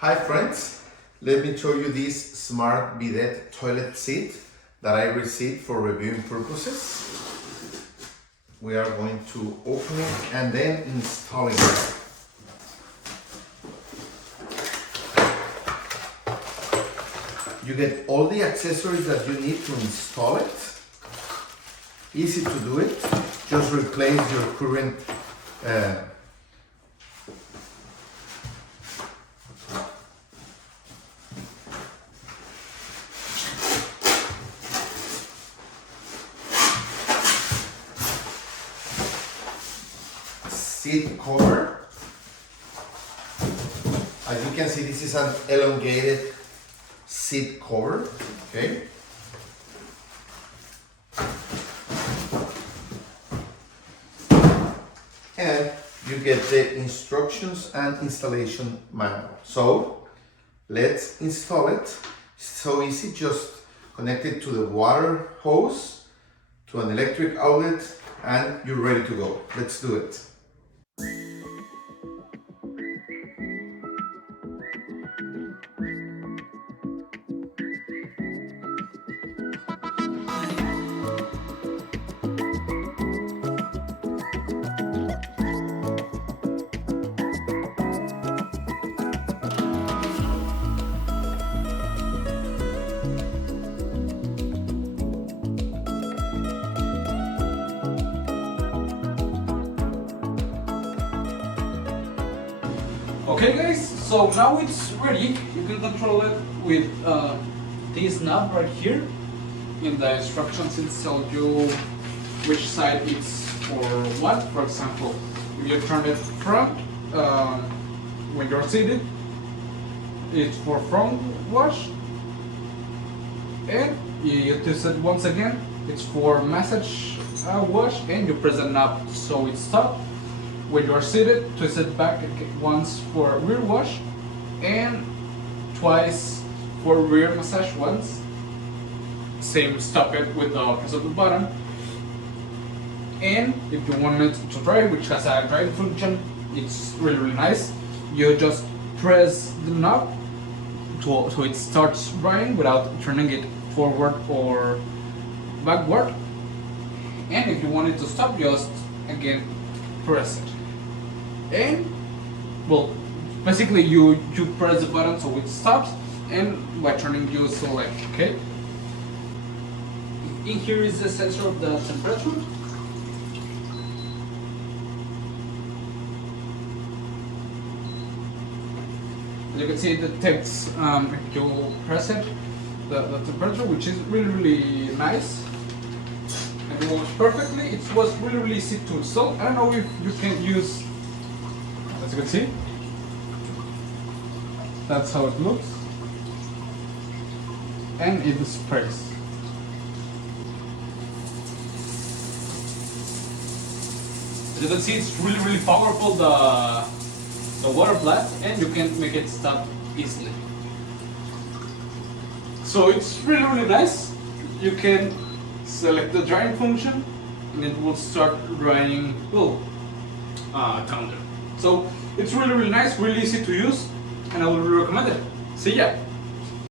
Hi friends, let me show you this smart bidet toilet seat that I received for reviewing purposes. We are going to open it and then install it. You get all the accessories that you need to install it. Easy to do it. Just replace your current seat cover. As you can see, this is an elongated seat cover. Okay. And you get the instructions and installation manual. So let's install it. It's so easy, just connect it to the water hose, to an electric outlet, and you're ready to go. Let's do it. Okay guys, so now it's ready. You can control it with this knob right here. In the instructions it tells you which side it's for what. For example, if you turn it front, when you're seated, it's for front wash. And you twist it once again, it's for massage wash, and you press the knob so it stops. When you are seated, twist it back once for rear wash and twice for rear massage once. Same, stop it with the press of the button. And if you want it to dry, which has a drying function, it's really nice. You just press the knob so it starts drying without turning it forward or backward. And if you want it to stop, just again press it. And well, basically you press the button so it stops, and by turning you select. Okay, in here is the sensor of the temperature. As you can see, it detects if you press it the temperature, which is really nice. And it works perfectly. It was really easy to install. I don't know if you can use. As you can see, that's how it looks, and it sprays. As you can see, it's really powerful, the water blast, and you can make it stop easily. So it's really nice. You can select the drying function, and it will start drying down there. So it's really nice, really easy to use, and I would recommend it. See ya!